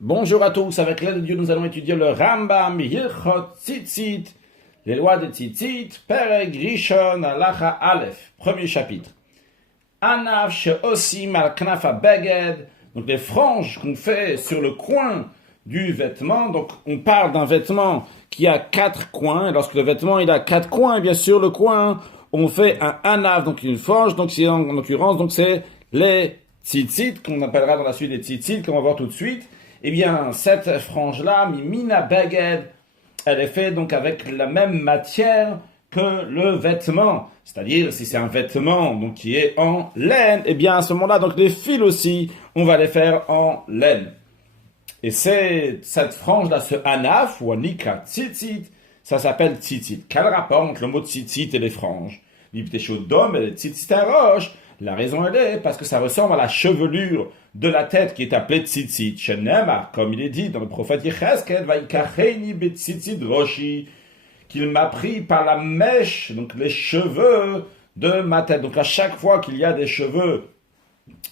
Bonjour à tous, avec l'aide de Dieu, nous allons étudier le Rambam, Hilchot, Tzitzit, les lois de Tzitzit, Perek, Rishon, Halacha, Aleph, premier chapitre. Anaf, Sheosim, Al-Knaf, Beged, donc les franges qu'on fait sur le coin du vêtement. Donc on parle d'un vêtement qui a 4 coins, et lorsque le vêtement il a 4 coins, et bien sûr le coin, on fait un Anaf, donc une frange, donc c'est en l'occurrence, donc c'est les Tzitzit, qu'on appellera dans la suite les Tzitzit, qu'on va voir tout de suite. Eh bien, cette frange-là, Mimina Beged, elle est faite donc avec la même matière que le vêtement. C'est-à-dire, si c'est un vêtement donc qui est en laine, eh bien à ce moment-là, donc les fils aussi, on va les faire en laine. Et c'est cette frange-là, ce anaf, ou anika tzitzit, ça s'appelle tzitzit. Quel rapport entre le mot tzitzit et les franges? L'iptéchodome et les tzitzit à roche. La raison elle est parce que ça ressemble à la chevelure de la tête qui est appelée tzitzit. Shenemar, comme il est dit dans le prophète Yecheskel, vaikacheni betzitzit roshi, qu'il m'a pris par la mèche, donc les cheveux de ma tête. Donc à chaque fois qu'il y a des cheveux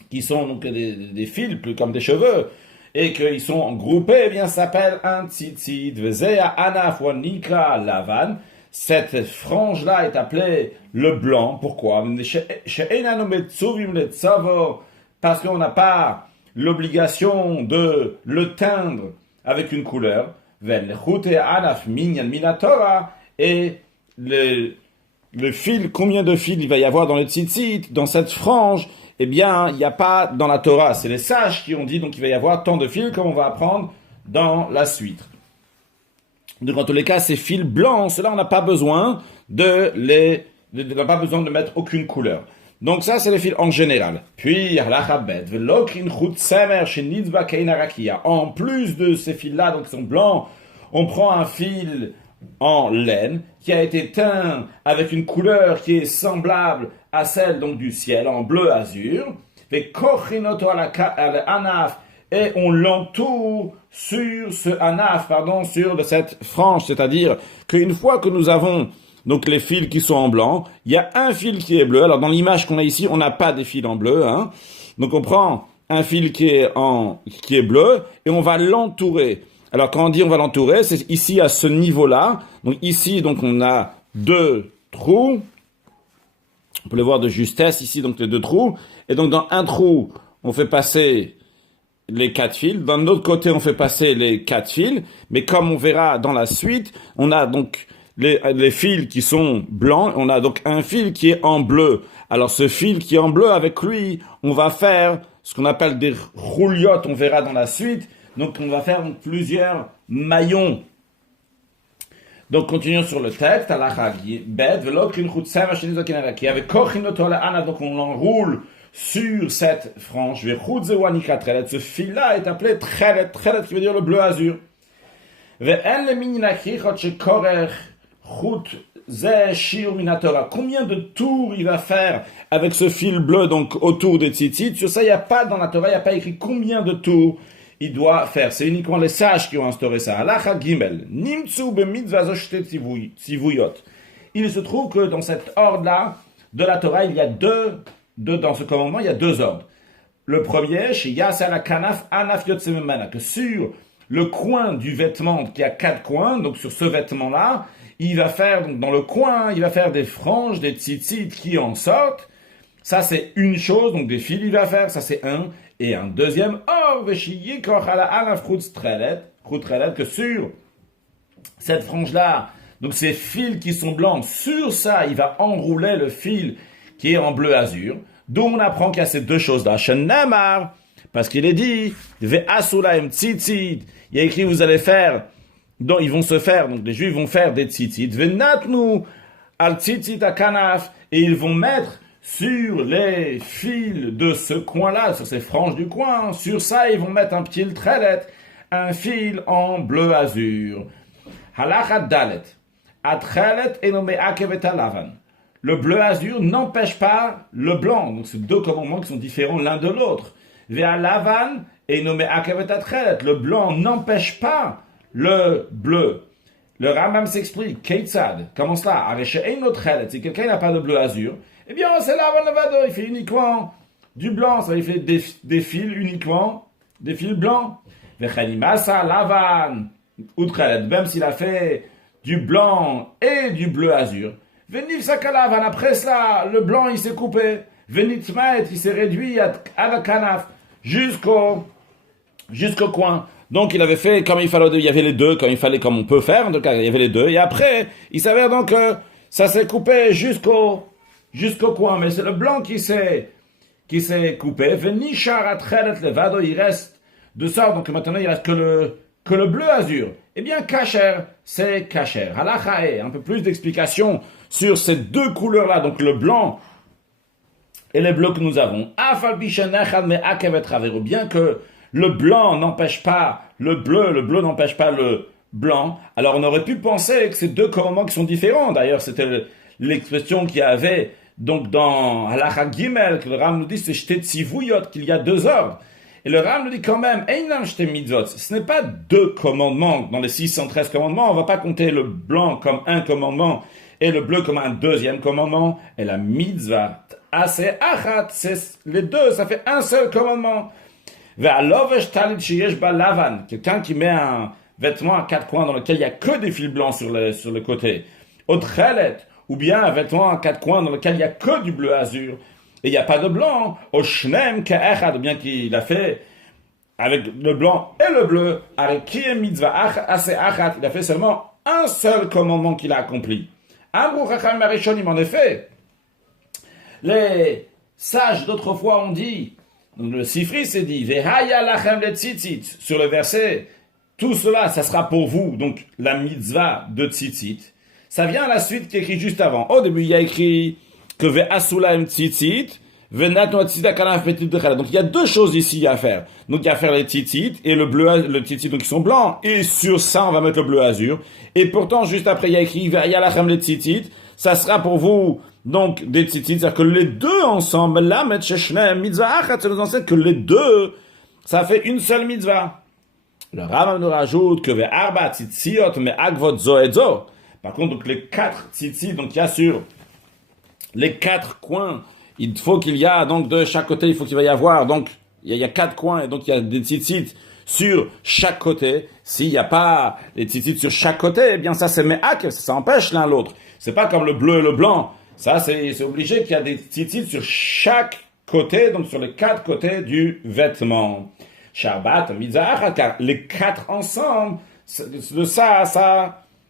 qui sont donc des fils, plus comme des cheveux, et qu'ils sont groupés, eh bien ça s'appelle un tzitzit. Vezea anaf wa nikra lavan. Cette frange-là est appelée le blanc. Pourquoi? Parce qu'on n'a pas l'obligation de le teindre avec une couleur. Et le fil, combien de fils il va y avoir dans le tzitzit, dans cette frange? Eh bien, il n'y a pas dans la Torah. C'est les sages qui ont dit, donc il va y avoir tant de fils comme on va apprendre dans la suite. Donc, en tous les cas, ces fils blancs, cela, on n'a pas besoin on n'a pas besoin de mettre aucune couleur. Donc, ça, c'est les fils en général. Puis, en plus de ces fils-là, donc, qui sont blancs, on prend un fil en laine qui a été teint avec une couleur qui est semblable à celle, donc, du ciel, en bleu azur. Et on l'entoure sur ce anaf, sur cette frange, c'est-à-dire qu'une fois que nous avons donc les fils qui sont en blanc, il y a un fil qui est bleu. Alors dans l'image qu'on a ici, on n'a pas des fils en bleu, hein. Donc on prend un fil qui est bleu et on va l'entourer. Alors quand on dit on va l'entourer, c'est ici à ce niveau-là. Donc ici, donc on a 2 trous. On peut les voir de justesse ici, donc les 2 trous. Et donc dans un trou, on fait passer les 4 fils. D'un autre côté, on fait passer les 4 fils. Mais comme on verra dans la suite, on a donc les fils qui sont blancs. On a donc un fil qui est en bleu. Alors ce fil qui est en bleu, avec lui, on va faire ce qu'on appelle des rouliottes. On verra dans la suite. Donc on va faire plusieurs maillons. Donc continuons sur le texte. Donc on l'enroule sur cette frange. Ce fil-là est appelé trelet, trelet qui veut dire le bleu azur. Combien de tours il va faire avec ce fil bleu donc autour des tzitzit? Sur ça, il n'y a pas dans la Torah, il n'y a pas écrit combien de tours il doit faire. C'est uniquement les sages qui ont instauré ça. Halacha Gimel. Nimtsu b'mitzvah zoshte tzivuyot. Il se trouve que dans cet ordre-là de la Torah, il y a dans ce commandement, il y a 2 ordres. Le premier, chez Yasa la kanaf anaf yotsememana, que sur le coin du vêtement qui a 4 coins, donc sur ce vêtement-là, il va faire, donc dans le coin, il va faire des franges, des tzitzit qui en sortent. Ça, c'est une chose, donc des fils, il va faire, ça c'est un. Et un deuxième, que sur cette frange-là, donc ces fils qui sont blancs, sur ça, il va enrouler le fil qui est en bleu azur. D'où on apprend qu'il y a ces 2 choses-là. Shenamar, parce qu'il est dit, ve'asulaim tzitzit, il y a écrit, vous allez faire, donc ils vont se faire, donc les Juifs vont faire des tzitzit, ve'natnu al tzitzit akanaf, et ils vont mettre sur les fils de ce coin-là, sur ces franges du coin, sur ça, ils vont mettre un petit trelet, un fil en bleu azur. Halacha dalet. Atrelet enome akevet alavan. Le bleu azur n'empêche pas le blanc. Donc, c'est 2 commandements qui sont différents l'un de l'autre. Vea lavan enome akevet atrelet. Le blanc n'empêche pas le bleu. Le Rambam s'explique. Keitzad. Comment cela? Areche ein otrelet. Si quelqu'un n'a pas de bleu azur, eh bien, c'est lavan levado. Il fait uniquement du blanc. Ça, il fait des fils uniquement, des fils blancs. Vechanimasa lavan utchelet, même s'il a fait du blanc et du bleu azur. Venif sakalavan, après cela, le blanc il s'est coupé. Venitmaet, il s'est réduit à la kanaf jusqu'au coin. Donc il avait fait comme il fallait, il y avait les deux, comme il fallait, comme on peut faire, en tout cas il y avait les deux. Et après, il s'avère donc que ça s'est coupé jusqu'au coin. Mais c'est le blanc qui s'est coupé. Venishar atchelet levado, il reste de sorte, donc maintenant il reste que le bleu azur. Eh bien, kasher, c'est kasher. Halachae, un peu plus d'explications sur ces deux couleurs-là, donc le blanc et les bleus que nous avons. Bien que le blanc n'empêche pas le bleu n'empêche pas le blanc. Alors on aurait pu penser que ces deux commandements qui sont différents. D'ailleurs, c'était l'expression qu'il y avait donc dans Halacha Gimel, que le Ram nous dit, c'est Shtet Tzivuyot, qu'il y a deux ordres. Et le Ram nous dit quand même, Einam Shtet Mitzvot, ce n'est pas deux commandements. Dans les 613 commandements, on ne va pas compter le blanc comme un commandement et le bleu comme un deuxième commandement. Et la mitzvah, c'est achat, c'est les deux, ça fait un seul commandement. Quelqu'un qui met un vêtement à quatre coins dans lequel il n'y a que des fils blancs sur le côté. Ou bien un vêtement à quatre coins dans lequel il n'y a que du bleu azur. Et il n'y a pas de blanc. Ou bien qu'il a fait avec le blanc et le bleu. Avec qui est mitzvah achat, il a fait seulement un seul commandement qu'il a accompli. En effet, les sages d'autrefois ont dit, donc le Sifri s'est dit, sur le verset, tout cela, ça sera pour vous, donc la mitzvah de tzitzit. Ça vient à la suite qui est écrit juste avant. Au début, il y a écrit que ve'asulaim tzitzit, ve'natnu tzitzit kanaf petit de. Donc il y a deux choses ici à faire. Donc il y a à faire les tzitzit et le bleu, le tzitzit, donc ils sont blancs. Et sur ça, on va mettre le bleu azur. Et pourtant, juste après, il y a écrit ve'ayalachem le tzitzit. Ça sera pour vous, donc, des tzitzit. C'est-à-dire que les deux ensemble, là, met sheshnem mitzvah achat, ça nous enseigne que les deux, ça fait une seule mitzvah. Le Rambam nous rajoute que ve'arba tzitziot me agvot zo et zo. Par contre, donc, les 4 tzitzit, donc, il y a sur les 4 coins, il faut qu'il y a, donc, de chaque côté, il faut qu'il va y avoir, donc, il y a 4 coins, et donc, il y a des tzitzit sur chaque côté. S'il n'y a pas les tzitzit sur chaque côté, eh bien, ça, c'est me'ak, ça empêche l'un l'autre. C'est pas comme le bleu et le blanc. Ça, c'est obligé qu'il y a des tzitzit sur chaque côté, donc sur les 4 côtés du vêtement. Shabbat, mitzvah, car les 4 ensemble, de ça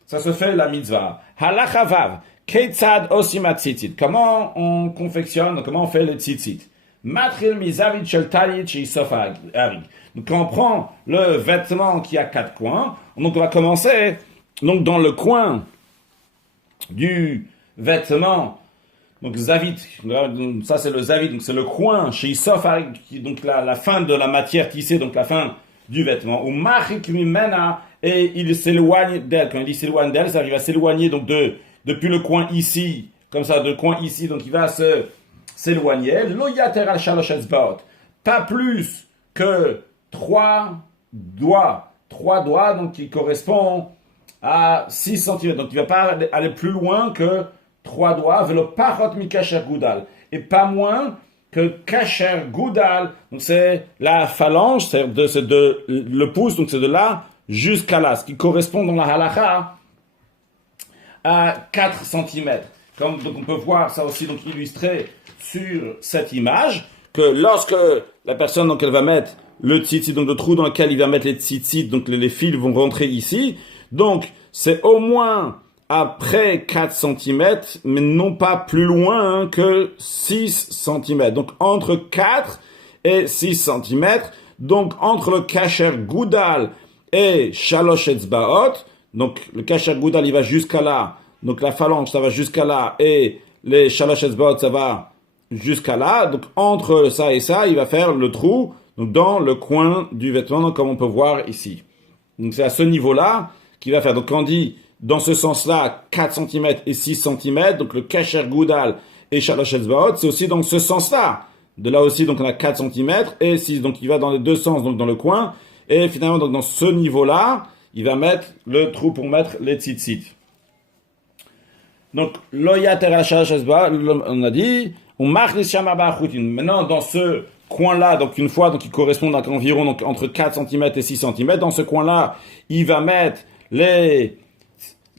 se fait la mitzvah. Halacha vav, keitzad osima tzitzit. Comment on confectionne, comment on fait les tzitzit? Matril mizavit shel talit shisof harig. Donc quand on prend le vêtement qui a 4 coins, donc on va commencer donc dans le coin du vêtement, donc zavit, ça c'est le zavit, donc c'est le coin chez Isof, donc la fin de la matière tissée, donc la fin du vêtement, ou machik mimena, et il s'éloigne d'elle. Quand il dit s'éloigne d'elle, ça il va s'éloigner donc depuis le coin ici, comme ça, de coin ici, donc il va s'éloigner. Lo yater al shalosh etzbaot, pas plus que 3 doigts, donc qui correspondent à 6 cm. Donc, tu ne vas pas aller plus loin que 3 doigts. Velo pachot mi kasher goudal. Et pas moins que kasher goudal. Donc, c'est la phalange, c'est le pouce, donc c'est de là jusqu'à là. Ce qui correspond dans la halakha à 4 cm. Donc, on peut voir ça aussi, donc, illustré sur cette image, que lorsque la personne, donc, elle va mettre le tzitzit, donc le trou dans lequel il va mettre les tzitzit, donc les fils vont rentrer ici. Donc, c'est au moins après 4 cm, mais non pas plus loin que 6 cm. Donc, entre 4 et 6 cm. Donc, entre le kasher goudal et shalosh etzbaot. Donc, le kasher goudal, il va jusqu'à là. Donc, la phalange, ça va jusqu'à là. Et les shalosh etzbaot, ça va jusqu'à là. Donc, entre ça et ça, il va faire le trou, donc, dans le coin du vêtement, donc, comme on peut voir ici. Donc, c'est à ce niveau-là qu'il va faire. Donc, quand on dit, dans ce sens-là, 4 cm et 6 cm, donc le kasher goudal et shalosh etzbaot, c'est aussi dans ce sens-là. De là aussi, donc, on a 4 cm et 6. Donc, il va dans les deux sens, donc, dans le coin. Et finalement, donc, dans ce niveau-là, il va mettre le trou pour mettre les tzitzit. Donc, lo yater al shalosh etzbaot, on a dit, on marque les shama ba'achutin. Maintenant, dans ce coin-là, donc une fois, donc il correspond donc environ donc entre 4 cm et 6 cm. Dans ce coin-là, il va mettre les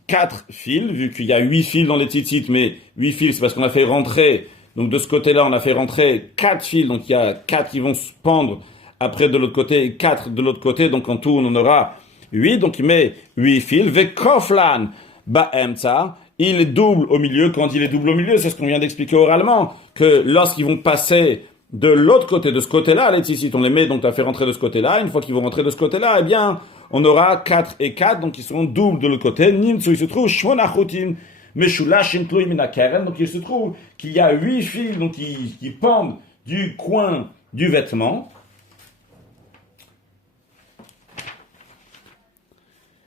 4 fils, vu qu'il y a 8 fils dans les tzitzit, mais 8 fils, c'est parce qu'on a fait rentrer, donc de ce côté-là, on a fait rentrer 4 fils, donc il y a 4 qui vont se pendre après de l'autre côté et 4 de l'autre côté, donc en tout, on en aura 8, donc il met 8 fils. Vekoflan ba'emtsa, il est double au milieu. Quand il est double au milieu, c'est ce qu'on vient d'expliquer oralement, que lorsqu'ils vont passer de l'autre côté, de ce côté-là, les tzitzit, on les met, donc tu as fait rentrer de ce côté-là. Une fois qu'ils vont rentrer de ce côté-là, eh bien, on aura 4 et 4, donc ils seront doubles de l'autre côté. Nimtsu, il se trouve, shmonachutim, meshulashim tluim min hakeren, donc il se trouve qu'il y a 8 fils, donc qui pendent du coin du vêtement.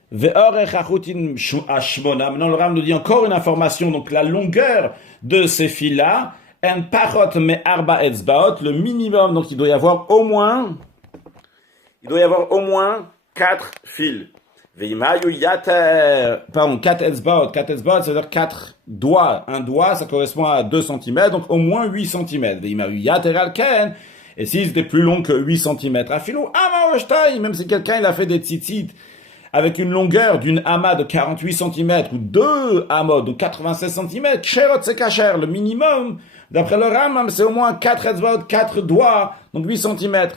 Maintenant, le Ram nous dit encore une information, donc la longueur de ces fils-là, en parot me arba etzbaot, le minimum, donc il doit y avoir au moins 4 fils. Pardon, 4 etzbaot, ça veut dire 4 doigts. Un doigt, ça correspond à 2 cm, donc au moins 8 cm. Et s'ils étaient plus longs que 8 cm, même si quelqu'un il a fait des tzitzit avec une longueur d'une amas de 48 cm ou 2 amas de 96 cm, Ksherot c'est kasher, le minimum, d'après le Rambam, c'est au moins 4 etzbaot, 4 doigts, donc 8 cm.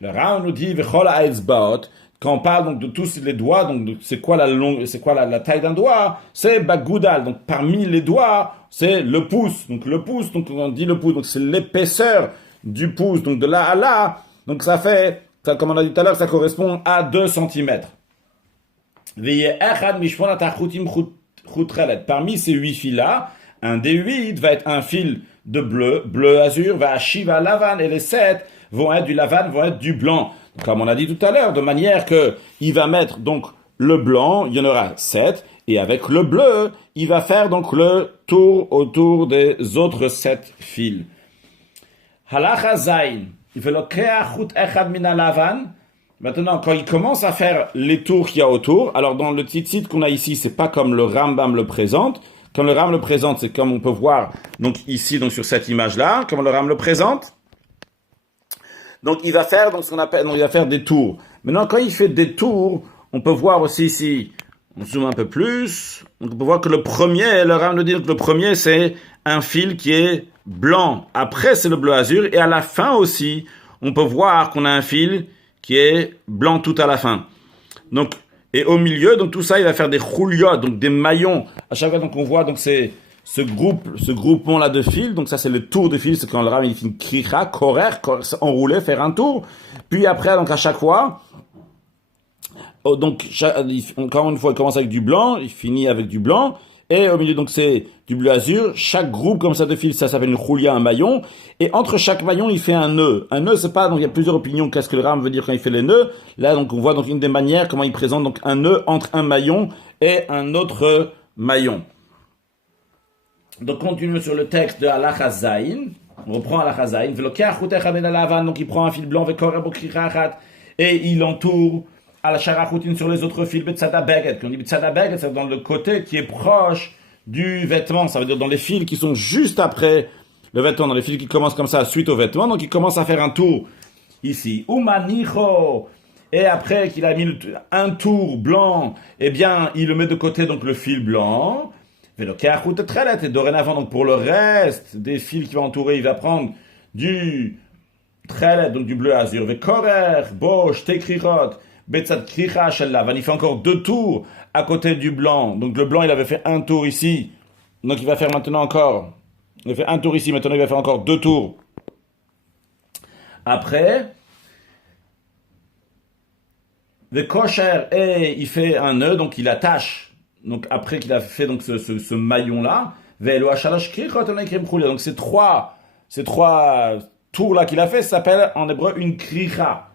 Le Rambam nous dit, Vechol etzbaot, quand on parle donc de tous les doigts, donc c'est quoi la taille d'un doigt? C'est bagoudal, donc parmi les doigts, c'est le pouce. Donc le pouce, donc on dit le pouce, donc c'est l'épaisseur du pouce, donc de là à là, donc ça fait, comme on a dit tout à l'heure, ça correspond à 2 cm. Parmi ces 8 fils-là, un des 8 va être un fil de bleu azur, va à Shiva Lavan, et les 7 vont être du Lavan, vont être du blanc. Comme on a dit tout à l'heure, de manière que il va mettre donc le blanc, il y en aura 7, et avec le bleu, il va faire donc le tour autour des autres 7 fils. Halacha Zayin, velokea chut echad mina Lavan. Maintenant, quand il commence à faire les tours qu'il y a autour, alors dans le tzitzit qu'on a ici, c'est pas comme le Rambam le présente. Comme le Rambam le présente, c'est comme on peut voir donc ici, donc sur cette image-là, comme le Rambam le présente. Donc il va faire donc ce qu'on appelle, donc il va faire des tours. Maintenant, quand il fait des tours, on peut voir aussi ici, on zoome un peu plus, donc on peut voir que le premier, le Rambam nous dit que le premier c'est un fil qui est blanc. Après c'est le bleu azur et à la fin aussi, on peut voir qu'on a un fil qui est blanc tout à la fin. Donc, et au milieu, donc tout ça, il va faire des chouliot, donc des maillons. À chaque fois, donc on voit, donc c'est ce groupement là de fils. Donc ça, c'est le tour de fils. C'est quand le Ram il fait une kricha, korer, enrouler, faire un tour. Puis après, donc à chaque fois, donc quand une fois il commence avec du blanc, il finit avec du blanc. Et au milieu, donc, c'est du bleu azur. Chaque groupe, comme ça, de fils, ça s'appelle une choulia, un maillon. Et entre chaque maillon, il fait un nœud. Un nœud, c'est pas, donc, il y a plusieurs opinions. Qu'est-ce que le Ram veut dire quand il fait les nœuds? Là, donc, on voit, donc, une des manières, comment il présente, donc, un nœud entre un maillon et un autre maillon. Donc, continuons sur le texte de Halacha Zayin. On reprend Halacha Zayin. Donc, il prend un fil blanc, et il entoure à la charachoutin sur les autres fils, Betsada Beget. Quand on dit Betsada Beget, c'est dans le côté qui est proche du vêtement. Ça veut dire dans les fils qui sont juste après le vêtement, dans les fils qui commencent comme ça, suite au vêtement. Donc il commence à faire un tour ici. Umanicho. Et après qu'il a mis un tour blanc, eh bien, il le met de côté, donc le fil blanc. Et dorénavant, donc pour le reste des fils qui vont entourer, il va prendre du trelet, donc du bleu azur. Vekorer, bosh, tekrirot. Betsat kricha shel lavan, il fait encore 2 tours à côté du blanc. Donc le blanc, il avait fait un tour ici. Donc il va faire maintenant encore. Il a fait un tour ici, maintenant il va faire encore 2 tours. Après, le kosher, et il fait un nœud, donc il attache. Donc après qu'il a fait donc ce maillon-là, donc ces trois tours-là qu'il a fait, ça s'appelle en hébreu une kricha.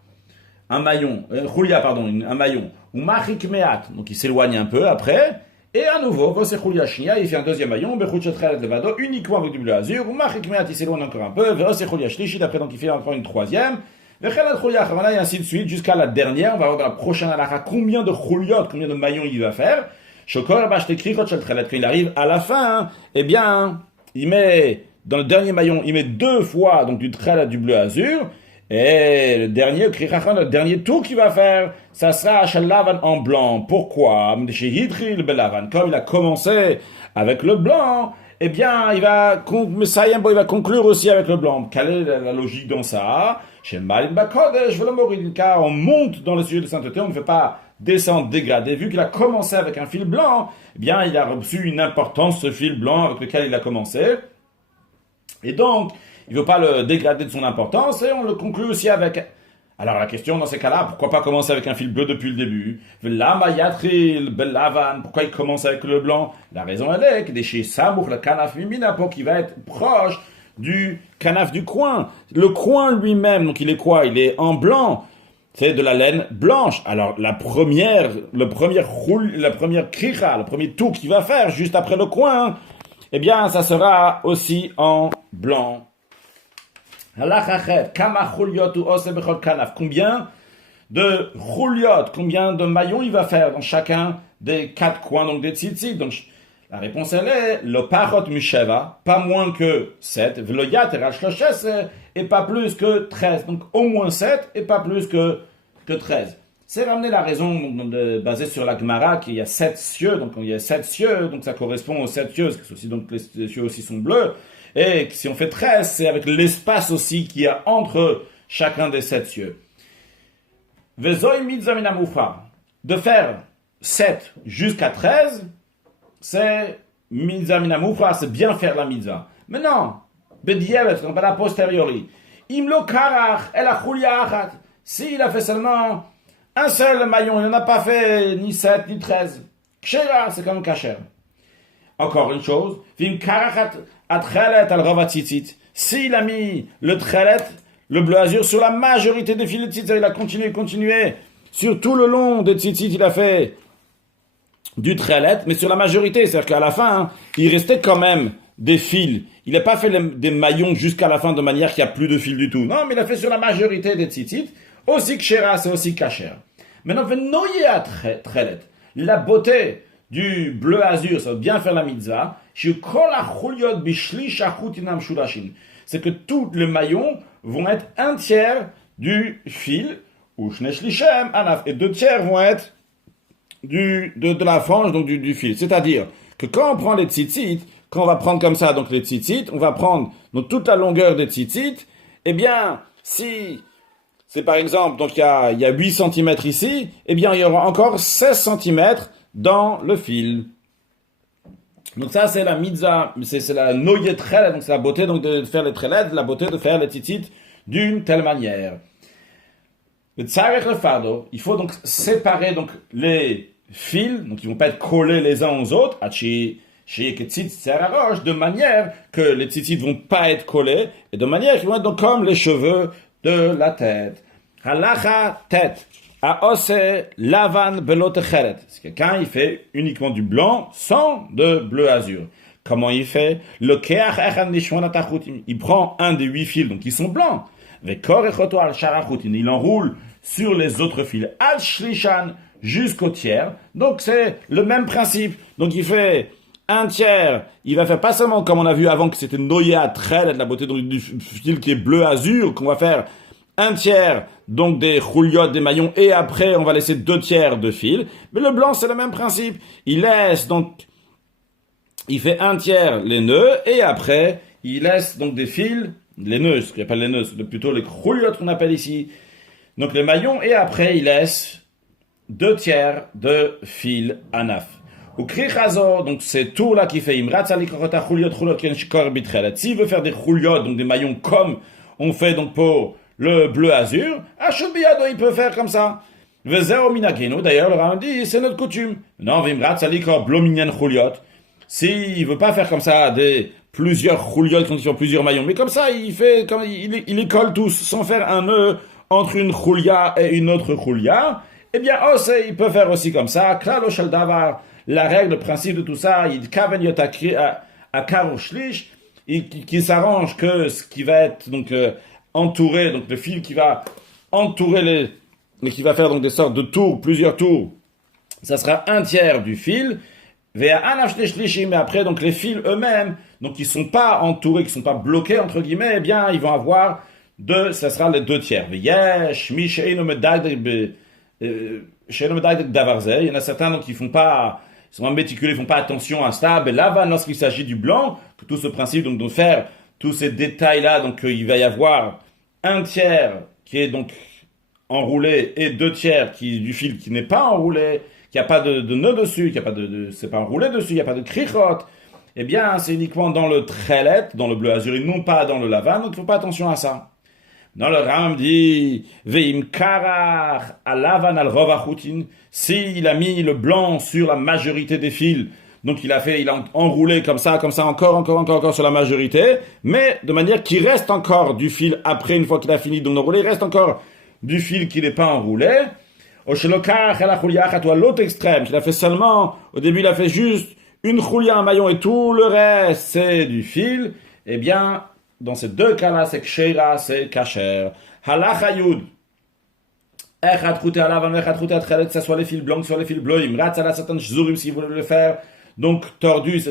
Un maillon, un maillon. Ou machik meat, donc il s'éloigne un peu après, et à nouveau, il fait un deuxième maillon, uniquement avec du bleu azur, ou machik meat, il s'éloigne encore un peu, après donc il fait encore une troisième, et ainsi de suite, jusqu'à la dernière, on va voir dans la prochaine halakha combien de chouliot, combien de maillons il va faire. Quand il arrive à la fin, eh bien, il met, dans le dernier maillon, il met 2 fois donc du trelet du bleu azur, Et le dernier tour qu'il va faire, ça sera chez Lavan en blanc. Pourquoi? Chez Hidril Belavan, comme il a commencé avec le blanc, eh bien, il va conclure aussi avec le blanc. Quelle est la logique dans ça? Chez Malin Bakodesh, car on monte dans le sujet de sainteté, on ne fait pas descendre, dégrader. Vu qu'il a commencé avec un fil blanc, eh bien, il a reçu une importance, ce fil blanc avec lequel il a commencé. Et donc, il ne veut pas le dégrader de son importance, et on le conclut aussi avec... Alors la question dans ces cas-là, pourquoi pas commencer avec un fil bleu depuis le début? Pourquoi il commence avec le blanc? La raison elle est que des chez Samour, le kanaf mimina, pour qu'il va être proche du kanaf du coin. Le coin lui-même, donc il est quoi? Il est en blanc. C'est de la laine blanche. Alors la première kricha, le premier tour qu'il va faire juste après le coin, eh bien ça sera aussi en blanc. Combien de chuliot, combien de maillons il va faire dans chacun des 4 coins, donc des tzitzit? Donc la réponse elle est le parot musheva, pas moins que 7, veloyat et pas plus que 13. Donc au moins 7 et pas plus que 13. C'est ramener la raison basée sur la Gemara qu'il y a 7 cieux, donc il y a 7 cieux, donc ça correspond aux 7 cieux, parce que aussi, donc les cieux aussi sont bleus. Et si on fait 13, c'est avec l'espace aussi qu'il y a entre chacun des 7 cieux. De faire 7 jusqu'à 13, c'est mitzvah minamoufa, c'est bien faire la mitzvah. Maintenant, bedievet, donc à la posteriori, imlo karach el achulia achat, s'il a fait seulement un seul maillon, il n'en a pas fait ni 7 ni 13, kshera, c'est comme kasher. Encore une chose, vim karachat atchelet al rava tzitzit, s'il a mis le tchelet, le bleu azur, sur la majorité des fils de tzitzit, il a continué, sur tout le long des tzitzit, il a fait du tchelet, mais sur la majorité, c'est-à-dire qu'à la fin, il restait quand même des fils. Il n'a pas fait des maillons jusqu'à la fin de manière qu'il n'y a plus de fils du tout. Non, mais il a fait sur la majorité des tzitzit, aussi kshera, c'est aussi kasher. Maintenant, venoye à tchelet, la beauté du bleu azur, ça veut bien faire la mitzvah, c'est que tous les maillons vont être un tiers du fil, et 2 tiers vont être de la frange, donc du fil. C'est-à-dire que quand on prend les tzitzit, quand on va prendre comme ça, donc les tzitzit, on va prendre donc toute la longueur des tzitzit, eh bien, si c'est par exemple, donc il y a 8 cm ici, eh bien, il y aura encore 16 cm dans le fil. Donc ça, c'est la mitzvah, c'est la noyé trelet, donc c'est la beauté donc de faire les trelets, la beauté de faire les tzitzit d'une telle manière. Le tzarech le fardo, il faut donc séparer donc les fils, donc ils vont pas être collés les uns aux autres, de manière que les tzitzit vont pas être collés, et de manière qu'ils vont être donc comme les cheveux de la tête. Halacha tête. Aose lavan belot cheret. C'est quelqu'un, il fait uniquement du blanc sans de bleu azur. Comment il fait? Le keach echan nishmon atachutim. Il prend un des 8 fils, donc ils sont blancs. Vekor echoto al sharachutim. Il enroule sur les autres fils. Al shlishan jusqu'au tiers. Donc c'est le même principe. Donc il fait un tiers. Il va faire pas seulement comme on a vu avant que c'était noyé à trait de la beauté du fil qui est bleu azur, qu'on va faire un tiers donc des chouliotes, des maillons, et après on va laisser 2 tiers de fil. Mais le blanc c'est le même principe. Il laisse donc, il fait un tiers les nœuds, et après il laisse donc des fils, les nœuds, ce qu'on appelle les nœuds, c'est plutôt les chouliotes qu'on appelle ici, donc les maillons, et après il laisse 2 tiers de fil anaf. Ou krichazo, donc c'est tout là qui fait imrat salikota chouliote ken shkor bitchelet. S'il veut faire des chouliotes, donc des maillons comme on fait donc pour le bleu azur, Ashubiyado, il peut faire comme ça. Vezero minageno, d'ailleurs, le Rambam dit, c'est notre coutume. Non, vimrat salikor blominyan chuliot. S'il veut pas faire comme ça plusieurs chuliot quand ils font plusieurs maillons, mais comme ça, il fait, comme, il les colle tous, sans faire un nœud entre une chulia et une autre chulia. Eh bien, il peut faire aussi comme ça. Klalo shel davar, la règle, le principe de tout ça, il kaven yotakri à karoshlish, qui s'arrange que ce qui va être, donc, entouré, donc le fil qui va entourer mais qui va faire donc des sortes de tours, plusieurs tours, ça sera un tiers du fil, mais après donc les fils eux-mêmes, donc qui sont pas entourés, qui sont pas bloqués entre guillemets, eh bien ils vont avoir ça sera les 2/3. V'yesh, mi she'eino medagdeg davar zeh. Il y en a certains donc, qui font pas, ils sont méticuleux, ils font pas attention à ça. Mais là, lorsqu'il s'agit du blanc, que tout ce principe donc, de faire tous ces détails-là, donc il va y avoir 1/3 qui est donc enroulé et 2/3 du fil qui n'est pas enroulé, qui n'y a pas de nœud dessus, c'est pas enroulé dessus, il n'y a pas de krichot. Eh bien, c'est uniquement dans le trélet, dans le bleu azuré, non pas dans le lavan, donc il ne faut pas attention à ça. Dans le Ram dit, veim karach alavan al rov achutin, s'il a mis le blanc sur la majorité des fils, donc il a enroulé comme ça, encore sur la majorité, mais de manière qu'il reste encore du fil après, une fois qu'il a fini d'enrouler, il reste encore du fil qui n'est pas enroulé. Au shelokach la chuliachat ou à l'autre extrême, qu'il a fait seulement, au début il a fait juste une choulia, un maillon et tout le reste c'est du fil, eh bien, dans ces deux cas-là, c'est ksheira, c'est kasher. Halacha yud. Echad chouté alavan, echad chouté atchelet, que ce soit les fils blancs, soit les fils bleus, ratz ala satan shzurim, si vous voulez le faire. Donc, tordu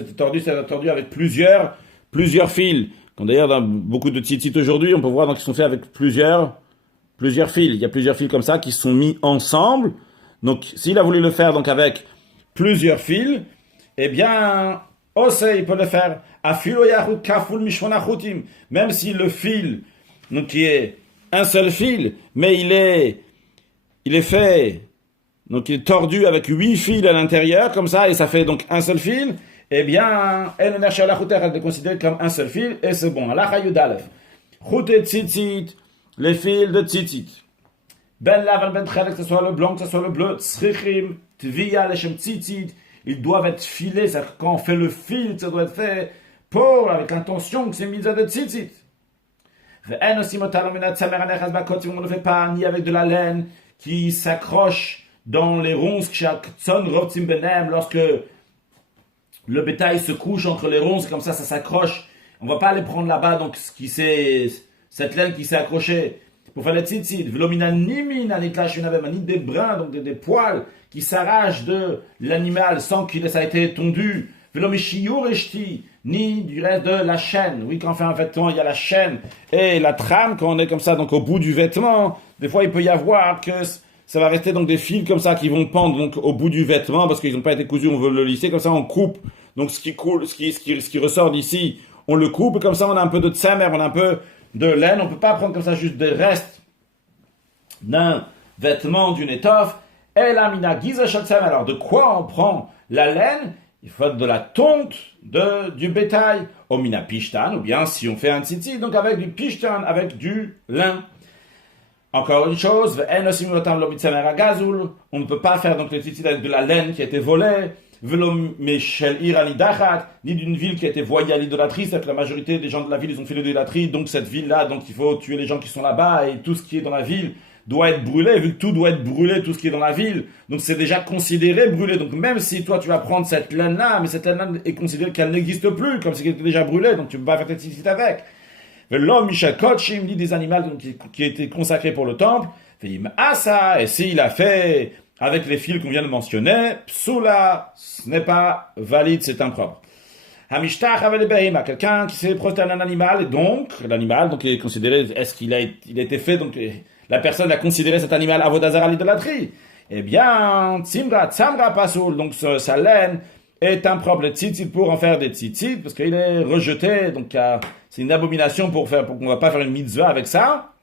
avec plusieurs fils. Quand d'ailleurs, dans beaucoup de tzitzit aujourd'hui, on peut voir qu'ils sont faits avec plusieurs fils. Il y a plusieurs fils comme ça qui sont mis ensemble. Donc, s'il a voulu le faire donc avec plusieurs fils, eh bien, il peut le faire. Même si le fil, donc qui est un seul fil, mais il est fait, donc il est tordu avec 8 fils à l'intérieur, comme ça, et ça fait donc un seul fil, eh bien, elle est considérée comme un seul fil, et c'est bon. Les fils de tzitzit. Ben lavan ben tchelek, que ce soit le blanc, que ce soit le bleu, tzrichim, tviya, leshem tzitzit, ils doivent être filés, c'est-à-dire quand on fait le fil, ça doit être fait avec l'intention que c'est mitzvah de tzitzit. On ne le fait pas ni avec de la laine qui s'accroche dans les ronces, lorsque le bétail se couche entre les ronces, comme ça s'accroche. On ne va pas aller prendre là-bas, donc cette laine qui s'est accrochée pour faire les tzitzit. Ni des brins, donc des poils qui s'arrachent de l'animal sans qu'il ça a été tondu. Ni du reste de la chaîne. Oui, quand on fait un vêtement, il y a la chaîne et la trame, quand on est comme ça, donc au bout du vêtement, des fois il peut y avoir que ça va rester donc des fils comme ça qui vont pendre donc au bout du vêtement parce qu'ils n'ont pas été cousus, on veut le lisser, comme ça on coupe. Donc ce qui ressort d'ici, on le coupe, et comme ça on a un peu de tsamer, on a un peu de laine, on peut pas prendre comme ça juste des restes d'un vêtement, d'une étoffe. Et la mina giza shatsam. Alors de quoi on prend la laine? Il faut de la tonte du bétail, au mina pishtan, ou bien si on fait un tzitzit, donc avec du pishtan, avec du lin. Encore une chose, on ne peut pas faire donc le tzitzit avec de la laine qui a été volée, ni d'une ville qui a été voyée à l'idolâtrie, c'est-à-dire que la majorité des gens de la ville ils ont fait l'idolâtrie, donc cette ville-là, donc il faut tuer les gens qui sont là-bas, et tout ce qui est dans la ville doit être brûlé, vu que tout doit être brûlé, tout ce qui est dans la ville, donc c'est déjà considéré brûlé. Donc même si toi tu vas prendre cette laine-là, mais cette laine-là est considérée qu'elle n'existe plus, comme si elle était déjà brûlée, donc tu ne peux pas faire tes tzitzit avec. L'homme Michel Kotchim dit des animaux qui étaient consacrés pour le temple, et s'il a fait avec les fils qu'on vient de mentionner, psoula, ce n'est pas valide, c'est impropre. Hamishtach avec les behima, quelqu'un qui s'est prosterné à un animal, et donc l'animal donc est considéré, est-ce qu'il a été fait, donc la personne a considéré cet animal avodazara à l'idolâtrie. Eh bien, tsamra pasoul, donc sa laine est impropre. Le tzitzit pour en faire des tzitzit, parce qu'il est rejeté, donc c'est une abomination pour qu'on va pas faire une mitzvah avec ça.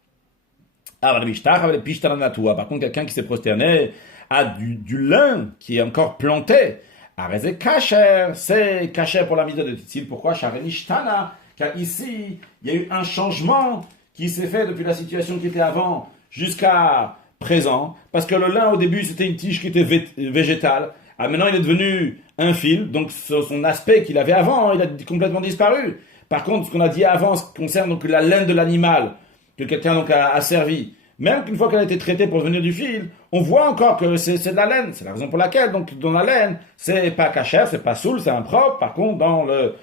Alors, le mishtach avec le pishtananatua. Par contre, quelqu'un qui s'est prosterné a du lin qui est encore planté. Arezé kacher, c'est kacher pour la mitzvah de tzitzit. Pourquoi? Sharenishtana, car ici, il y a eu un changement qui s'est fait depuis la situation qui était avant jusqu'à présent, parce que le lin au début c'était une tige qui était végétale, maintenant il est devenu un fil, donc son aspect qu'il avait avant, il a complètement disparu. Par contre, ce qu'on a dit avant, ce qui concerne donc la laine de l'animal, que quelqu'un donc a servi, même qu'une fois qu'elle a été traitée pour devenir du fil, on voit encore que c'est de la laine, c'est la raison pour laquelle, donc dans la laine, c'est pas kasher, c'est pas soul, c'est impropre. Par contre, dans le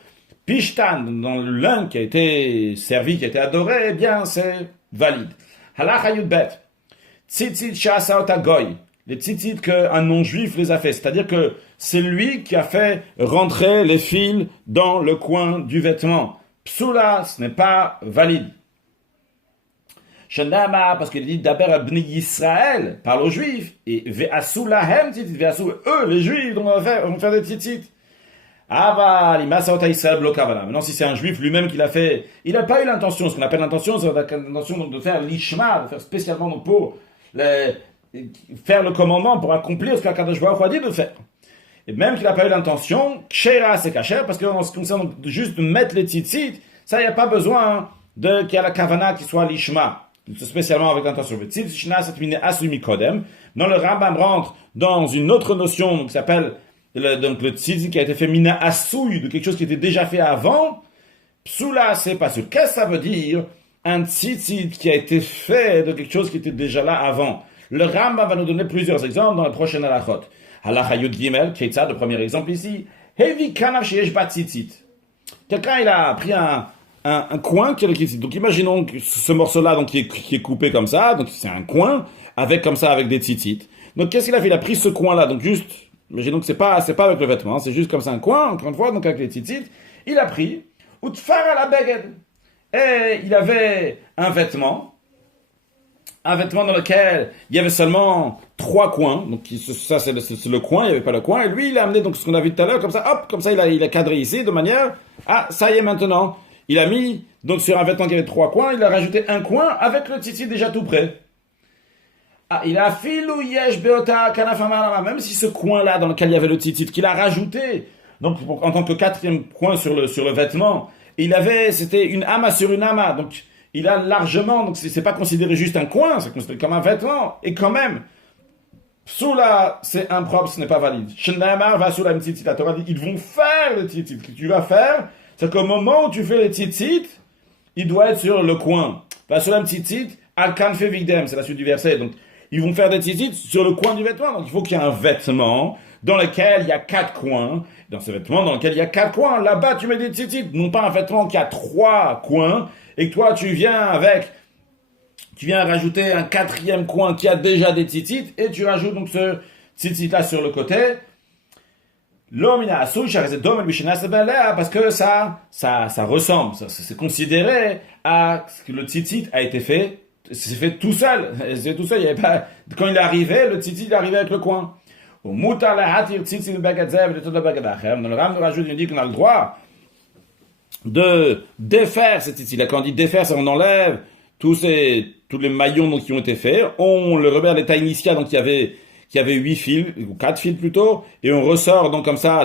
pishtan, dans le lin qui a été servi, qui a été adoré, eh bien c'est valide. Halacha yudbet, tzitzit sha'asa goy, les tzitzit qu'un non-juif les a fait, c'est-à-dire que c'est lui qui a fait rentrer les fils dans le coin du vêtement. Psoula, ce n'est pas valide. Shenama, parce qu'il dit d'Aber Abni Yisraël, parle aux Juifs, et Ve'asu lahem tzitzit, Ve'asu, eux, les Juifs, donc on va faire des tzitzit. Aval, Imasaota Israël blokavana. Maintenant, si c'est un Juif lui-même qui l'a fait, il n'a pas eu l'intention, ce qu'on appelle l'intention, c'est l'intention donc, de faire l'ishma, de faire spécialement donc, pour faire le commandement, pour accomplir ce qu'Akadosh Baruch Hu a dit de faire. Et même qu'il n'a pas eu l'intention, kshera c'est kasher, parce qu'en ce qui concerne juste de mettre les tzitzit, ça, il n'y a pas besoin qu'il y ait la kavana qui soit l'ishma, spécialement avec l'intention. Dans le Rambam rentre dans une autre notion donc, qui s'appelle donc le tzitzit qui a été fait mina asouy, de quelque chose qui était déjà fait avant. Psula, c'est pas sûr. Qu'est-ce que ça veut dire? Un tzitzit qui a été fait de quelque chose qui était déjà là avant. Le Rambam va nous donner plusieurs exemples dans la prochaine halachot. Halacha Yud Gimel, Ketzad, le premier exemple ici. Hevi kanav sheyesh bat tzitzit. Quelqu'un, il a pris un coin qui est le tzitzit. Donc imaginons que ce morceau-là donc, qui est coupé comme ça, donc c'est un coin, avec des tzitzit. Donc qu'est-ce qu'il a fait? Il a pris ce coin-là, donc juste, imaginons que c'est pas avec le vêtement, c'est juste comme ça un coin, encore une fois, donc avec les tzitzit. Il a pris, utfar à la beged. Et il avait un vêtement dans lequel il y avait seulement 3 coins, donc ça c'est le coin, il n'y avait pas le coin, et lui il a amené donc ce qu'on a vu tout à l'heure, comme ça il a cadré ici, de manière, ça y est maintenant, il a mis, donc sur un vêtement qui avait 3 coins, il a rajouté un coin avec le tzitzit déjà tout prêt. Il a filou yesh beota kanafamara, même si ce coin-là dans lequel il y avait le tzitzit, qu'il a rajouté, donc en tant que 4e coin sur le vêtement, c'était une ama sur une ama, donc il a largement, donc c'est pas considéré juste un coin, c'est considéré comme un vêtement, et quand même, Psoula, c'est impropre, ce n'est pas valide. Shenamar va sous la tzitzit, la Torah dit, ils vont faire le tzitzit. Ce que tu vas faire, c'est qu'au moment où tu fais le tzitzit, il doit être sur le coin. Va sous la tzitzit, al kanfe vigdem, c'est la suite du verset, donc ils vont faire des tzitzit sur le coin du vêtement, donc il faut qu'il y ait un vêtement dans lequel il y a 4 coins, dans ce vêtement dans lequel il y a 4 coins, là-bas tu mets des tzitzit, non pas un vêtement qui a 3 coins, et que toi tu viens rajouter un 4e coin qui a déjà des tzitzit, et tu rajoutes donc ce tzitzit-là sur le côté. Parce que ça ressemble, c'est considéré à ce que le tzitzit a été fait, c'est fait tout seul, c'est tout seul, il y avait pas, quand il est arrivé, le tzitzit il est arrivé avec le coin. Dans le Ram nous rajoute, il dit qu'on a le droit de défaire cette tzitzit. Quand on dit défaire, c'est on enlève tous les maillons donc, qui ont été faits, on le remet à l'état initial, donc il y avait 8 fils, ou 4 fils plutôt, et on ressort donc comme ça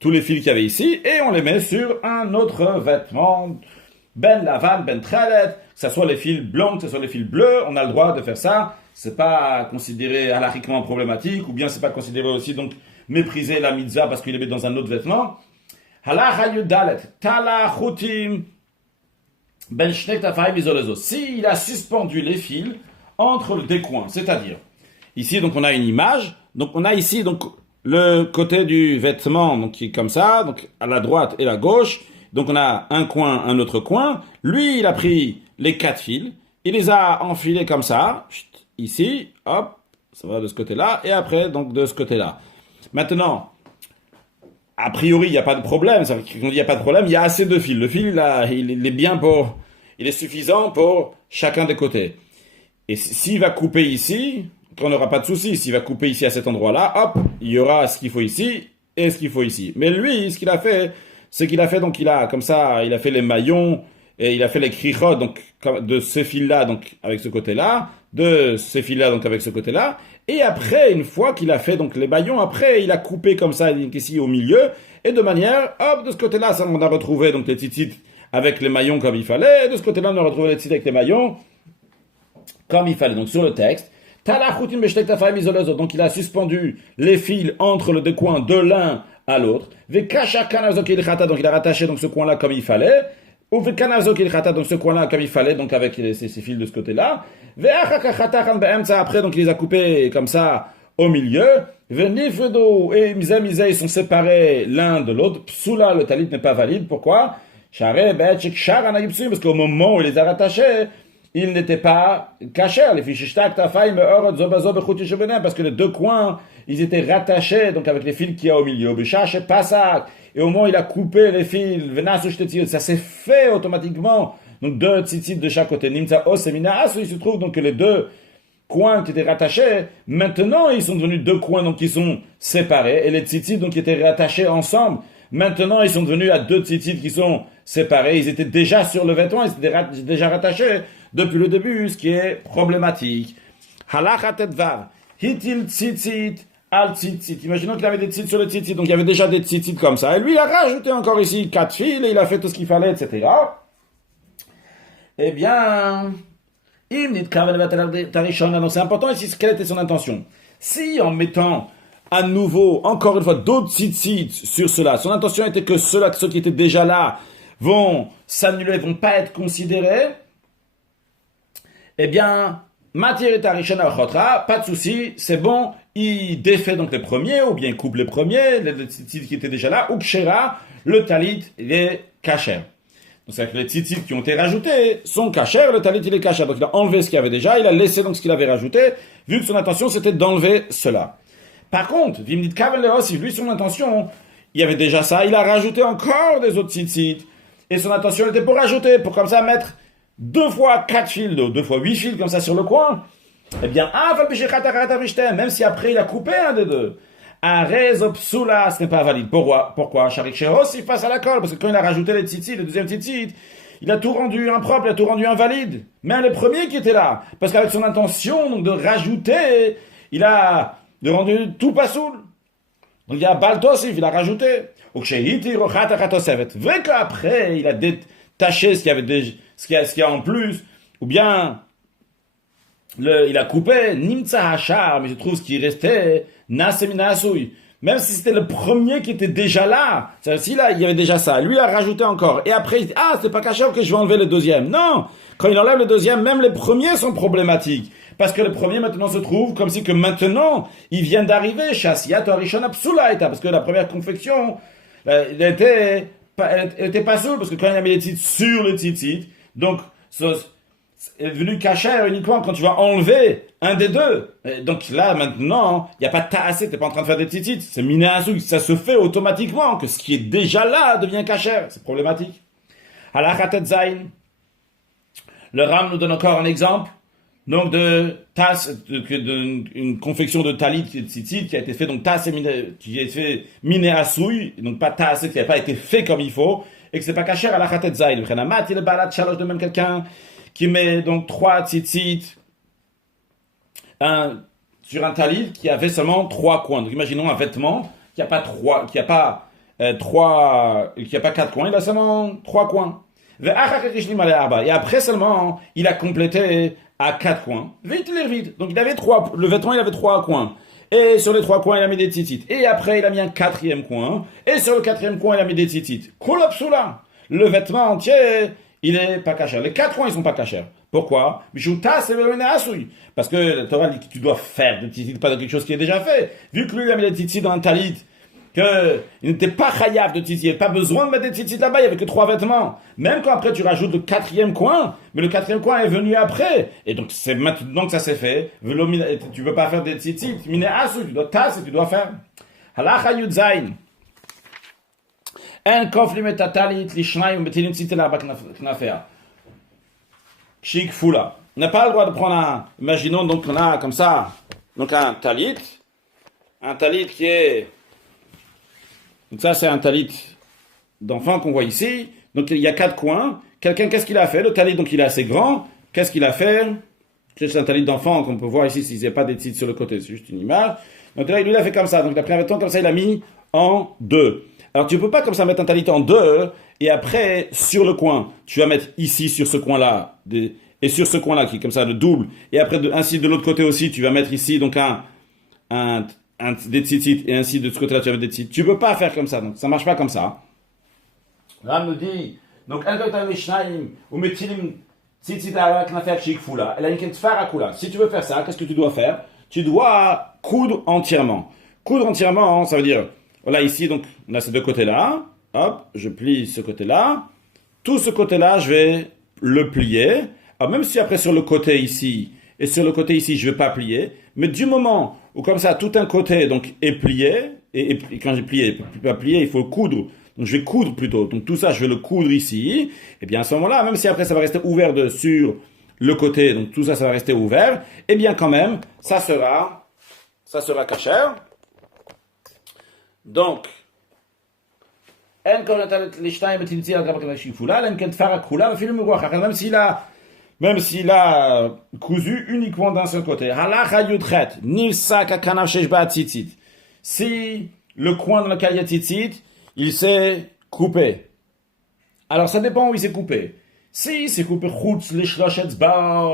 tous les fils qu'il y avait ici, et on les met sur un autre vêtement, ben lavan, ben tralet, que ce soit les fils blancs, que ce soit les fils bleus, on a le droit de faire ça, c'est pas considéré halakhiquement problématique, ou bien c'est pas considéré aussi donc mépriser la mitzvah parce qu'il les met dans un autre vêtement. Halacha yudalet, tala chutim, ben shnek tafayim izolezo. Si il a suspendu les fils entre des coins, c'est-à-dire, ici donc on a une image, donc on a ici donc le côté du vêtement donc qui est comme ça, donc à la droite et la gauche, donc on a un coin, un autre coin. Lui il a pris les 4 fils, il les a enfilés comme ça, ici, hop, ça va de ce côté-là, et après donc de ce côté-là. Maintenant, a priori, il n'y a pas de problème. Ça veut dire qu'on dit il n'y a pas de problème, il y a assez de fils. Le fil, là, il est suffisant pour chacun des côtés. Et s'il va couper ici, on n'aura pas de souci. S'il va couper ici à cet endroit-là, hop, il y aura ce qu'il faut ici et ce qu'il faut ici. Mais lui, ce qu'il a fait, c'est qu'il a fait, donc il a fait les maillons et il a fait les krichot, donc de ce fil-là, donc avec ce côté-là, de ces fils-là, donc avec ce côté-là. Et après, une fois qu'il a fait donc les maillons, après, il a coupé comme ça, ici au milieu, et de manière, hop, de ce côté-là, ça, on a retrouvé donc les tzitzit avec les maillons comme il fallait, et de ce côté-là, on a retrouvé les tzitzit avec les maillons comme il fallait. Donc sur le texte, donc il a suspendu les fils entre les deux coins de l'un à l'autre. Donc il a rattaché donc ce coin-là comme il fallait. Donc ce coin-là comme il fallait, donc avec ces fils de ce côté-là. Après, donc il les a coupés comme ça au milieu. Et ils sont séparés l'un de l'autre. Psoula, le talit n'est pas valide. Pourquoi? Parce qu'au moment où il les a rattachés, il n'était pas caché. Parce que les deux coins, ils étaient rattachés donc avec les fils qu'il y a au milieu. Et au moment où il a coupé les fils, ça s'est fait automatiquement donc 2 tzitzit de chaque côté. Nimtza os et mina asu, il se trouve donc que les 2 coins qui étaient rattachés, maintenant ils sont devenus 2 coins donc qui sont séparés, et les tzitzit donc qui étaient rattachés ensemble, maintenant ils sont devenus à 2 tzitzit qui sont séparés, ils étaient déjà sur le vêtement, ils étaient déjà rattachés depuis le début, ce qui est problématique. Halacha tetvav, hitil tzitzit al tzitzit. Imaginons qu'il avait des tzitzit sur le tzitzit, donc il y avait déjà des tzitzit comme ça, et lui il a rajouté encore ici 4 fils, et il a fait tout ce qu'il fallait, etc. Eh bien, donc c'est important ici, quelle était son intention. Si en mettant à nouveau, encore une fois, d'autres tzitzit sur cela, son intention était que ceux qui étaient déjà là vont s'annuler, vont pas être considérés, eh bien, matière et tarishana chotra, pas de souci, c'est bon, il défait donc les premiers, ou bien il coupe les premiers, les tzitzit qui étaient déjà là, ou kshera, le talit, il est kasher. Donc c'est-à-dire que les tzitzit qui ont été rajoutés sont kasher, le talit il est kasher. Donc il a enlevé ce qu'il y avait déjà, il a laissé donc ce qu'il avait rajouté, vu que son intention c'était d'enlever cela. Par contre, Vimnit Kavel aussi, lui son intention, il y avait déjà ça, il a rajouté encore des autres tzitzit. Et son intention était pour rajouter, pour comme ça mettre 2 fois 4 fils, 2 fois 8 fils comme ça sur le coin. Eh bien, même si après il a coupé un des 2. Arezopsula, ce n'est pas valide. Pourquoi Sharik Sheros, il passe à la colle, parce que quand il a rajouté les tzitzit, le deuxième tzitzit, il a tout rendu impropre, il a tout rendu invalide. Même les premiers qui étaient là, parce qu'avec son intention donc de rajouter, il a rendu tout pas soul. Donc il y a Baltosif, il a rajouté. Vu qu'après, il a détaché ce qu'il y avait ce qu'il y a en plus, ou bien il a coupé, Nimtza Hachar, mais je trouve ce qui restait, Nasemina Asui. Même si c'était le premier qui était déjà là, c'est-à-dire là, il y avait déjà ça, lui il a rajouté encore, et après il dit, c'est pas caché, ok, je vais enlever le deuxième. Non! Quand il enlève le deuxième, même les premiers sont problématiques. Parce que le premier maintenant se trouve comme si que maintenant, il vient d'arriver, Shassiat Arishana Psulaita, parce que la première confection, elle était pas soule, parce que quand il a mis les titres sur le tzitzit, donc, elle est devenue kasher uniquement quand tu vas enlever un des 2. Et donc là, maintenant, il n'y a pas de ta'asé, t'es pas en train de faire des tzitzit, c'est minéasou, ça se fait automatiquement, que ce qui est déjà là devient kasher. C'est problématique. Halachatet zayin. Le Ram nous donne encore un exemple, donc une confection de talit tzitzit qui a été fait, donc qui a été fait minéasouille, donc pas ta'asé, qui n'a pas été fait comme il faut, et que c'est pas kasher halachatet zayin. V'chenamat, il est balat shalosh de même quelqu'un qui met donc 3 tzitzit sur un talit qui avait seulement 3 coins. Donc imaginons un vêtement qui n'a pas 4 coins, il a seulement 3 coins. Et après seulement, il a complété à 4 coins. Donc le vêtement il avait 3 coins. Et sur les 3 coins, il a mis des tzitzit. Et après, il a mis un 4e coin. Et sur le 4e coin, il a mis des tzitzit. Kolopsula. Le vêtement entier, il est pas kasher. Les 4 coins, ils sont pas kasher. Pourquoi? Parce que la Torah dit que tu dois faire des tzitzit, pas de quelque chose qui est déjà fait. Vu que lui, il a mis des tzitzit dans un talit, qu'il n'était pas chayav de tzitzit, il n'y avait pas besoin de mettre des tzitzit là-bas, il n'y avait que 3 vêtements. Même quand après tu rajoutes le 4e coin, mais le 4e coin est venu après. Et donc c'est maintenant que ça s'est fait. Tu veux pas faire des tzitzit, tu dois tasser, tu dois faire. Halacha yudzayin. Un kofli metatalit lishnai ou metilim tzitzit là-bas knafea. Chic foula. On n'a pas le droit de prendre imaginons donc on a comme ça, donc un talit qui est, donc ça c'est un talit d'enfant qu'on voit ici, donc il y a 4 coins, quelqu'un qu'est-ce qu'il a fait, le talit donc il est assez grand, qu'est-ce qu'il a fait, c'est un talit d'enfant qu'on peut voir ici s'il n'y a pas des titres sur le côté, c'est juste une image, donc là il a fait comme ça, donc il a pris un vêtement comme ça, il l'a mis en 2. Alors tu ne peux pas comme ça mettre un talit en 2, et après, sur le coin, tu vas mettre ici, sur ce coin-là, et sur ce coin-là, qui est comme ça, le double, et après, ainsi de l'autre côté aussi, tu vas mettre ici, donc des tzitzit, et ainsi de ce côté-là, tu vas mettre des tzitzit. Tu peux pas faire comme ça, donc ça marche pas comme ça. Là, nous dit, donc, si tu veux faire ça, qu'est-ce que tu dois faire? Tu dois coudre entièrement. Coudre entièrement, ça veut dire, voilà, ici, donc, on a ces 2 côtés-là. Hop, je plie ce côté-là. Tout ce côté-là, je vais le plier. Alors, même si après sur le côté ici, et sur le côté ici, je ne vais pas plier, mais du moment où comme ça, tout un côté donc est plié, et quand j'ai plié, il ne peut pas plier, il faut coudre. donc je vais coudre plutôt. Donc tout ça, je vais le coudre ici. Et bien à ce moment-là, même si après ça va rester ouvert sur le côté, donc tout ça, ça va rester ouvert, et bien quand même, ça sera kasher. Donc, même s'il a cousu uniquement d'un seul côté. Si le coin dans lequel il y a tzitzit, il s'est coupé. Alors ça dépend où il s'est coupé. Si c'est coupé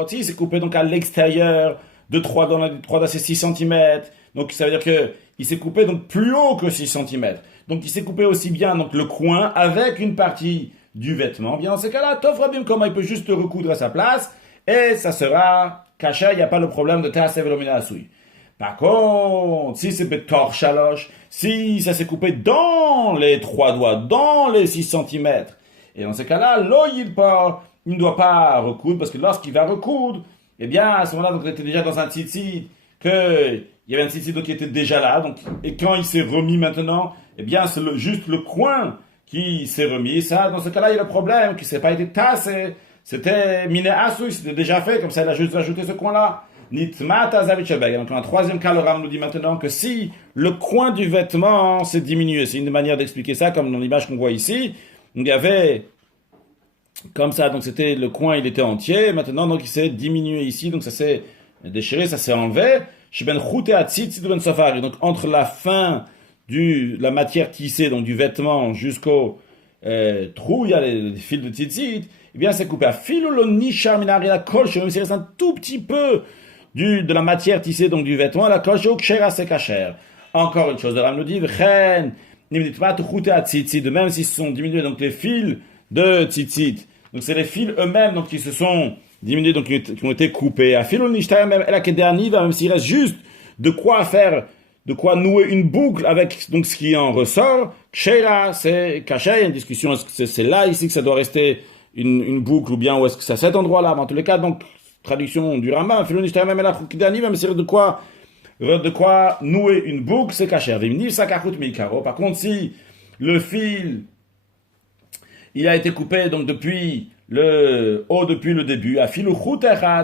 si c'est coupé donc à l'extérieur de 3 dans ces 6 cm, donc ça veut dire que il s'est coupé donc plus haut que 6 cm. Donc il s'est coupé aussi bien donc le coin avec une partie du vêtement. Bien dans ces cas-là, t'offres bien comment il peut juste recoudre à sa place et ça sera caché, il n'y a pas le problème de Taasev Velomina Asui. Par contre, si c'est Betor Shalosh, si ça s'est coupé dans les 3 doigts, dans les 6 cm, et dans ces cas-là, il ne doit pas recoudre, parce que lorsqu'il va recoudre, eh bien, à ce moment-là, donc, il était déjà dans un tzitzit, il y avait un tzitzit qui était déjà là, donc, et quand il s'est remis maintenant, eh bien, c'est juste le coin qui s'est remis. Ça, dans ce cas-là, il y a le problème, que c'est pas été tassé, c'était miné asui, c'était déjà fait, comme ça, il a juste ajouté ce coin-là. Nitmata zavichabeg. Donc, un troisième cas, le Ram nous dit maintenant que si le coin du vêtement s'est diminué, c'est une manière d'expliquer ça, comme dans l'image qu'on voit ici, il y avait comme ça, donc c'était le coin, il était entier, maintenant, donc il s'est diminué ici, donc ça s'est déchiré, ça s'est enlevé. Donc, entre la fin la matière tissée, donc du vêtement, jusqu'au trou, il y a les fils de tzitzit, eh bien, c'est coupé à fil ou le nishar minari la coche, même s'il reste un tout petit peu de la matière tissée, donc du vêtement, la coche, au kshera se kacher. Encore une chose, de Ram nous dit, de même s'ils se sont diminués, donc les fils de tzitzit, donc c'est les fils eux-mêmes, donc qui se sont diminués, donc qui ont été coupés. À fil ou nishar, même s'il reste juste de quoi nouer une boucle avec donc ce qui en ressort. Kshera, c'est caché, il y a une discussion, est-ce que c'est là, ici, que ça doit rester une boucle, ou bien, ou est-ce que c'est à cet endroit-là, mais en tous les cas, donc, traduction du Rambam, même s'il de quoi nouer une boucle, c'est caché. Par contre, si le fil, il a été coupé, donc, depuis le début, à fil ou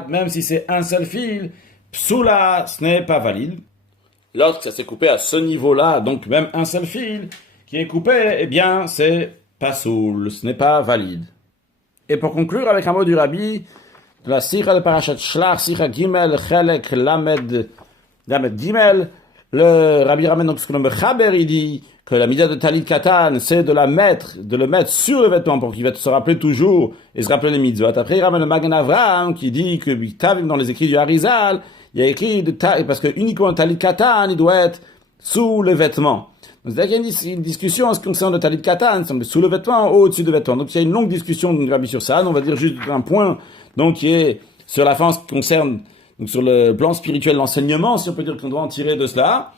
même si c'est un seul fil, psoula, ce n'est pas valide. Lorsque ça s'est coupé à ce niveau-là, donc même un seul fil qui est coupé, eh bien, c'est pas soul, ce n'est pas valide. Et pour conclure avec un mot du Rabbi, de la Sikha de Parashat Shlach, Sikha Gimel, Chelek, Lamed Gimel, le Rabbi ramène donc ce que le Mechaber, il dit que la midah de Talit Katan, c'est de le mettre sur le vêtement pour qu'il va se rappeler toujours et se rappeler les mitzvot. Après, il ramène le Magen Avraham qui dit que dans les écrits du Harizal, il y a écrit parce que uniquement Talit Katan, il doit être sous les vêtements. Donc, c'est-à-dire qu'il y a une discussion en ce qui concerne le Talit Katan, sous le vêtement ou au-dessus du vêtement. Donc, il y a une longue discussion du Rabbi sur ça. On va dire juste un point, donc, qui est sur la fin en ce qui concerne, donc, sur le plan spirituel, l'enseignement, si on peut dire qu'on doit en tirer de cela.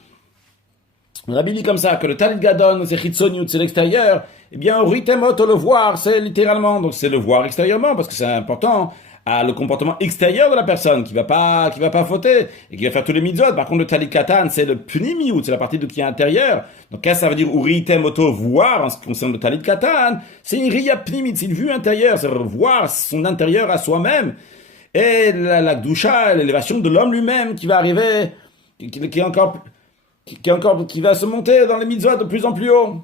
Le Rabbi dit comme ça, que le Talit Gadon, c'est Chitzoniut, c'est l'extérieur. Eh bien, Ritemot, le voir, c'est littéralement, donc c'est le voir extérieurement, parce que c'est important à le comportement extérieur de la personne, qui va pas fauter, et qui va faire tous les mitzvot. Par contre, le Talit Katan, c'est le Pnimiut, c'est la partie qui est intérieure. Donc, qu'est-ce que ça veut dire, Ritemot, voir, en ce qui concerne le Talit Katan? C'est une Riya Pnimit, c'est une vue intérieure, c'est voir son intérieur à soi-même. Et la Gdusha, l'élévation de l'homme lui-même, qui va arriver, qui va se monter dans les mitzvot de plus en plus haut.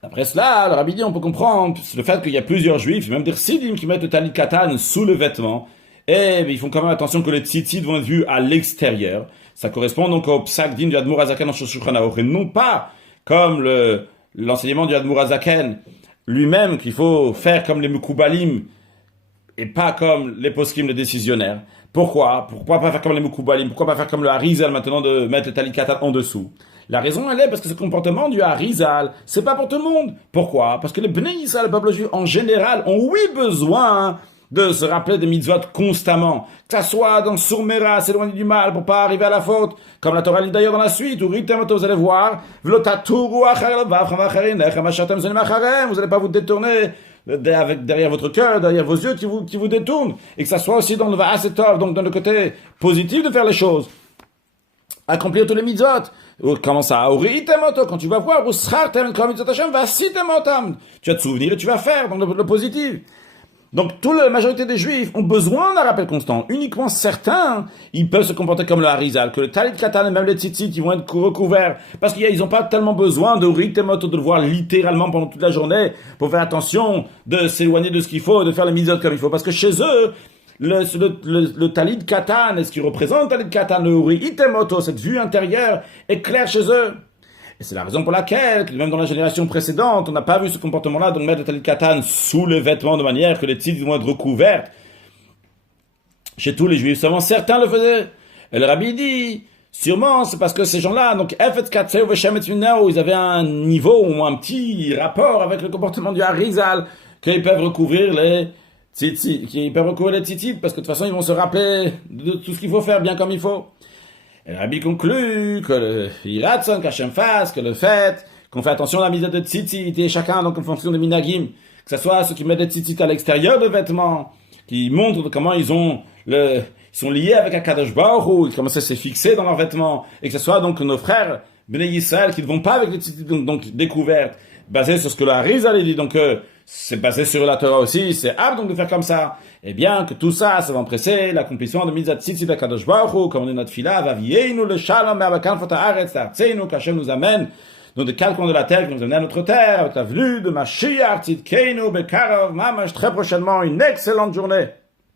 D'après cela, le Rabbi dit, on peut comprendre le fait qu'il y a plusieurs juifs, même des chassidim, qui mettent le talit katan sous le vêtement, et ils font quand même attention que les tzitzit vont être vus à l'extérieur. Ça correspond donc au psak din du Admour Hazaken en Shulchan Aruch, et non pas comme l'enseignement du Admour Hazaken lui-même, qu'il faut faire comme les Mekoubalim, et pas comme les poskim, les décisionnaires. Pourquoi pas faire comme les Mekoubalim? Pourquoi pas faire comme le Harizal maintenant de mettre le talit katan en dessous? La raison, elle est parce que ce comportement du Harizal, c'est pas pour tout le monde. Pourquoi? Parce que les Bnei Yisraël, le peuple juif en général, ont besoin de se rappeler des mitzvot constamment. Que ça soit dans Surmera, s'éloigner du mal pour pas arriver à la faute, comme la Torah dit d'ailleurs dans la suite, où Ritem, vous allez voir, vous allez pas vous détourner derrière votre cœur, derrière vos yeux qui vous détournent. Et que ça soit aussi dans le Va'asetov, donc dans le côté positif de faire les choses. accomplir tous les mitzvot. Comment ça? Quand tu vas voir, tu vas te souvenir et tu vas faire, donc le positif. Donc, toute la majorité des juifs ont besoin d'un rappel constant. Uniquement certains, ils peuvent se comporter comme le Harizal, que le Talit Katan et même les Tzitzit, ils vont être recouverts. Parce qu'ils n'ont pas tellement besoin de Ritemoto, de le voir littéralement pendant toute la journée, pour faire attention, de s'éloigner de ce qu'il faut, de faire les mitzvot comme il faut. Parce que chez eux, le Talit Katan, et ce qui représente le Talit Katan, le Ritemoto, cette vue intérieure, est claire chez eux. Et c'est la raison pour laquelle, même dans la génération précédente, on n'a pas vu ce comportement-là, donc mettre le talit katan sous les vêtements de manière que les tzitzites vont être recouvertes. Chez tous les juifs, seulement certains le faisaient. Et le rabbi dit, sûrement, c'est parce que ces gens-là, donc, ils avaient un niveau ou un petit rapport avec le comportement du Harizal, qu'ils peuvent recouvrir les tzitzit, parce que de toute façon, ils vont se rappeler de tout ce qu'il faut faire bien comme il faut. Et le rabbi conclut que le Hiratson, qu'Hachem fasse, que le fait qu'on fait attention à la mise de tzitzit, et chacun, donc en fonction des minagim, que ce soit ceux qui mettent des tzitzit à l'extérieur des vêtements, qui montrent comment ils sont liés avec Akadosh Baruch Hu, comment ça s'est fixé dans leurs vêtements, et que ce soit donc nos frères Bnei Yisraël qui ne vont pas avec les tzitzit, donc découvertes, basés sur ce que le Harizal dit, donc c'est basé sur la Torah aussi, c'est apte donc de faire comme ça. Et bien que tout ça, ça va empresser l'accomplissement de Mitzvah Tzitzit d'Akadosh Baruch Hu, comme on dit notre fila, Vaviyeinu le shalom me'abakan fota haaretz ta'artzeinu, qu'Hachem nous amène dans des quatre coins de la terre, qui nous amène à notre terre, avec la venue de Mashiach Tzidkeinu Bekarov Mamash, très prochainement, une excellente journée.